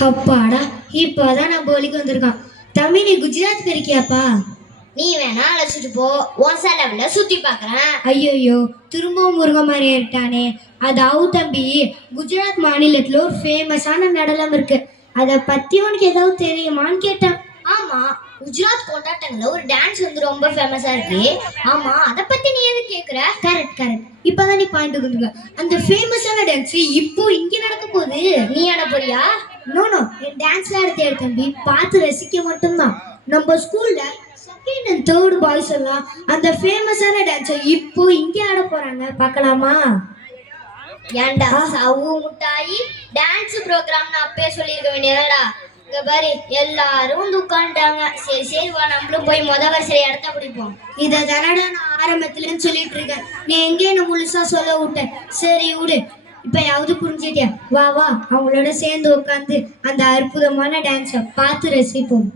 அப்பாடா, இப்போதான் நான் போலிக்கு வந்திருக்கான். தம்பி, நீ குஜராத் போயிருக்கியாப்பா? நீ வேணா அழைச்சிட்டு போ, உன் செலவுல சுத்தி பாக்குறேன். ஐயோ, திரும்பவும் முருங்க மாதிரி ஏறிட்டானே. அதாவது தம்பி, குஜராத் மாநிலத்துல ஒரு ஃபேமஸான நடனம் இருக்கு. அதை பத்தி உனக்கு ஏதாவது தெரியுமான்னு கேட்டேன். ஆமா, குஜராத் கொண்டாட்டங்கள்ல ஒரு டான்ஸ் வந்து ரொம்ப ஃபேமஸா இருக்கு. ஆமா, அத பத்தி நீ எது கேக்குற? கரெக்ட். இப்பதான் நீ பாயிண்ட் கொடுங்க. அந்த ஃபேமஸான டான்ஸ் இப்போ இங்க நடக்க போகுது. நீ ஆட போறியா? நோ, என் டான்ஸ்ல ஆட தேவை தம்பி, பார்த்து ரசிக்க மட்டும்தான். நம்ம ஸ்கூல்ல செகண்ட் அண்ட் தேர்ட் பாய்ஸ் எல்லாம் அந்த ஃபேமஸான டான்ஸை இப்போ இங்க ஆட போறாங்க, பார்க்கலாமா? ஏன்டா சவு முட்டாயி, டான்ஸ் ப்ரோக்ராம்னு அப்பயே சொல்லியிருக்க வேண்டியதாடா. இங்க பாரு, எல்லாரும் வந்து உட்காந்துட்டாங்க. சரி வா, நம்மளும் போய் வரிசையில இடத்த பிடிப்போம். இதை தானடா நான் ஆரம்பத்துலன்னு சொல்லிட்டு இருக்கேன். நீ எங்கே என்ன முழுசா சொல்ல விட்டேன். சரி விடு, இப்பயாவது புரிஞ்சுட்டியா? வா அவங்களோட சேர்ந்து உட்காந்து அந்த அற்புதமான டான்ஸை பார்த்து ரசிப்போம்.